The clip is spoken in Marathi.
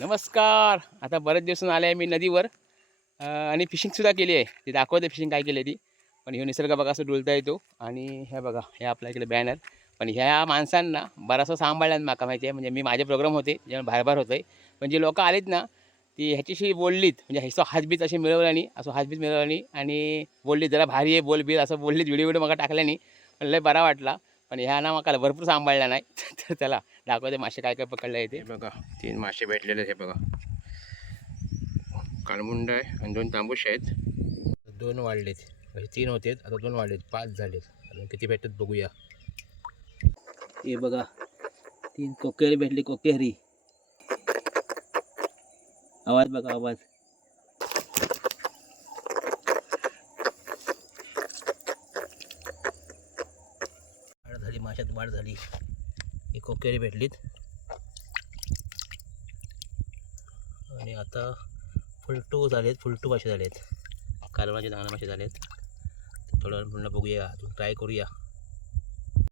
नमस्कार. आता बरेच दिवसांनी आले आहे मी नदीवर आणि फिशिंगसुद्धा केली आहे. ते दाखवते फिशिंग काय केली ती. पण ह्यो निसर्ग बघा असं डुलता येतो आणि हे बघा हे आपल्या इकडे बॅनर. पण ह्या माणसांना बराचसा सांभाळल्यानं माका माहिती आहे. म्हणजे मी माझे प्रोग्राम होते जेव्हा बाहेर होतं आहे. पण जी लोकं आलीत ना ती ह्याच्याशी बोललीत म्हणजे ह्याचं हातबीत असे मिळवल्यानी असं हातबीत मिळवल्यानी आणि बोललीत जरा भारी आहे बोलबीत असं बोललीत. व्हिडिओ मला टाकल्यानी पण लय बरा वाटला. पण ह्या ना मका भरपूर सांभाळल्या नाही तर त्याला दाखवते मासे काय काय पकडले ते बघा. 3 मासे भेटलेले हे बघा. काळमुंड आहे आणि 2 तांबूस आहेत. 2 वाढलेत म्हणजे 3 होते आता 2 वाढलेत 5 झालेत. अजून किती भेटतात बघूया. हे बघा 3 कोकेरी भेटली. कोकेरी आवाज बघा आवाज. वाढ झाली माशात वाढ झाली. ही कोकेरी भेटलीत आणि आता फुलटू झालेत. फुलटू मासे झालेत. कालवाचे चांगले मासे झालेत. थोडं पुन्हा बघूया अजून ट्राय करूया.